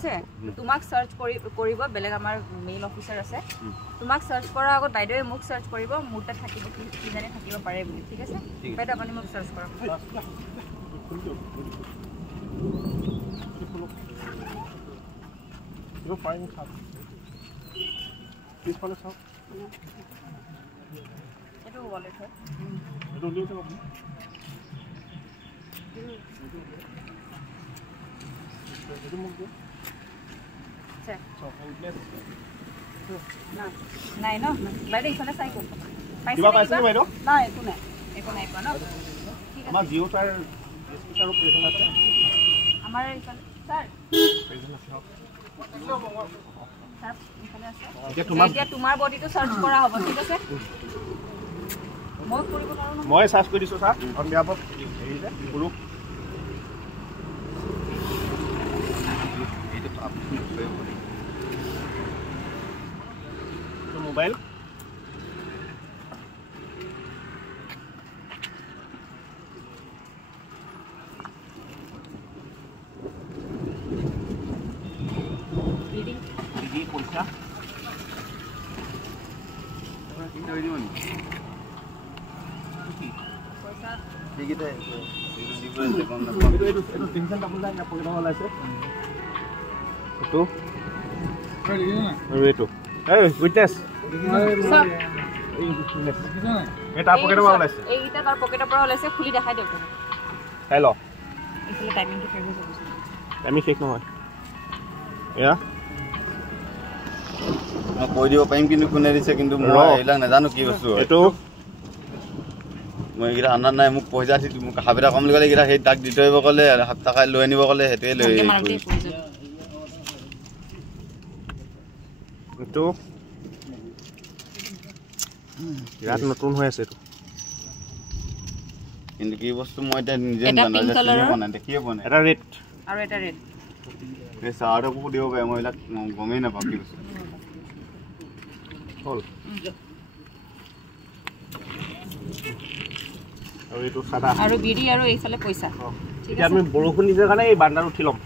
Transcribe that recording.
আছে তোমাক সাৰ্চ কৰিব বেলেগ আমাৰ মেইল অফিচাৰ আছে তোমাক সাৰ্চ কৰাৰ আগত বাইদেৱে মোক সাৰ্চ কৰিব মোৰটা থাকিব কি জানে থাকিব পাৰে বুলি ঠিক আছে বাইদেউ আপুনি মোক সাৰ্চ কৰক You find it. This one is how? It will wallet है. It will leave it. It will move. Sir. So, in place. नहीं ना बैठे इतना साइको कितना पैसे में बैठो ना एको नहीं ना हमारा जियो सर सर ऑपरेशन আছে हमारे इफाले सर प्रेजेंट আছে सर इफाले আছে এতিয়া তোমাৰ বডিটো সাৰ্চ কৰা হ'ব ঠিক আছে মই কৰিব পাৰো না মই সাৰ্চ কৰি দিছো স্যাৰ অন বিহাফ অফ এই যে গুৰু এই তো আপনি প্রয়োগ করি তো মোবাইল দিদি পয়সা কিনতে হই দিবনি পয়সা ঠিক আছে এই ডিফারেন্স দেখুন না এটা টেনশন ডাবল লাইন না পকেট ওয়ালা আছে তো কই দিও না ওয়েটো এই উইটনেস সব এই উইটনেস এটা পকেট ওয়ালা আছে এইটা তার পকেটৰ পৰা ওলাইছে খুলি দেখাই দিও চাই ল এইফালে টাইমিংটো ফেৰ হৈ যাব আমি শেষ নহয় এয়া মই কৈ দিব পাৰিম কিন্তু কোনে দিছে কিন্তু মই এইবিলাক নাজানো কি বস্তু এইটো মই এইকেইটা আনাৰ নাই মোক পইচা দি মোক হাবিৰা কম বুলি ক'লে এইকেইটা সেই তাক দি থৈ আহিব ক'লে 7 টকা লৈ আনিব ক'লে সেইটোৱে লৈ এইটো ইয়াত নতুন হৈ আছে এইটো কিন্তু কি বস্তু মই এতিয়া নিজে নাজানো দেখিয়ে পোৱা নাই এটা ৰেড আৰু এটা ৰেড এই চাৰ্টকো দিব পাৰে মই এইবিলাক গমেই নাপাওঁ কি বস্তু হ'ল আৰু এইটো সাদা আৰু বিডি আৰু এইফালে পইচা ঠিক আছে আমি বৰষুণ দিছে কাৰণে এই বান্দাৰ উঠি লম